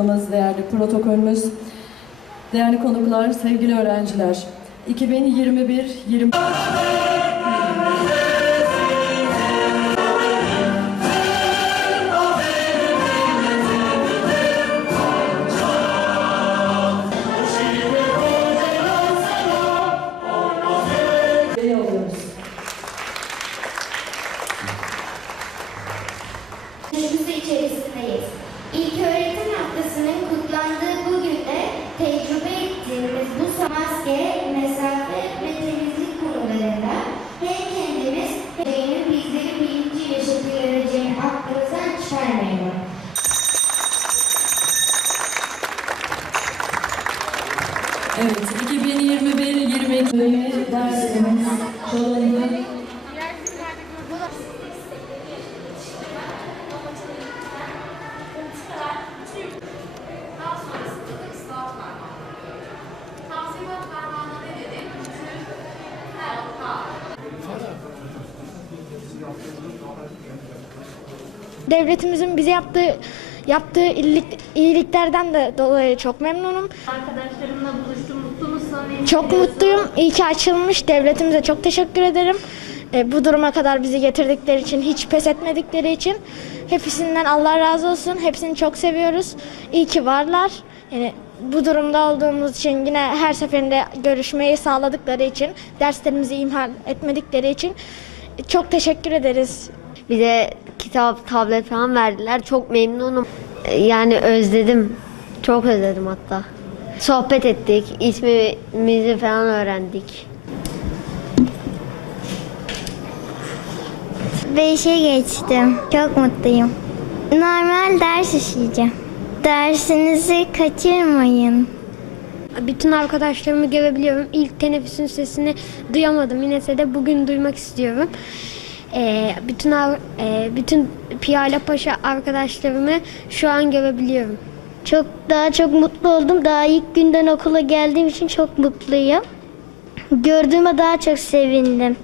Konumuz, değerli protokolümüz, değerli konuklar, sevgili öğrenciler. 2021-20 alıyoruz. Günümüzü içerisindeyiz. İlk dedi? Tüm, her, ha. Devletimizin bize yaptığı yaptığı iyilik, iyiliklerden de dolayı çok memnunum. Arkadaşlarımla buluştum. Mutlu musun? Çok mutluyum. İyi ki açılmış. Devletimize çok teşekkür ederim. E, bu duruma kadar bizi getirdikleri için, hiç pes etmedikleri için. Hepsinden Allah razı olsun. Hepsini çok seviyoruz. İyi ki varlar. Yani bu durumda olduğumuz için yine her seferinde görüşmeyi sağladıkları için, derslerimizi imhal etmedikleri için çok teşekkür ederiz. Bize kitap, tablet falan verdiler. Çok memnunum. Yani özledim. Çok özledim hatta. Sohbet ettik. ismimizi falan öğrendik. Beşe geçtim. Çok mutluyum. Normal ders işleyeceğim. Dersinizi kaçırmayın. Bütün arkadaşlarımı görebiliyorum. İlk teneffüsün sesini duyamadım. Yine de bugün duymak istiyorum. Ee, bütün ar- e, bütün Piyale Paşa arkadaşlarımı şu an görebiliyorum. Çok daha çok mutlu oldum. Daha ilk günden okula geldiğim için çok mutluyum. Gördüğüme daha çok sevindim.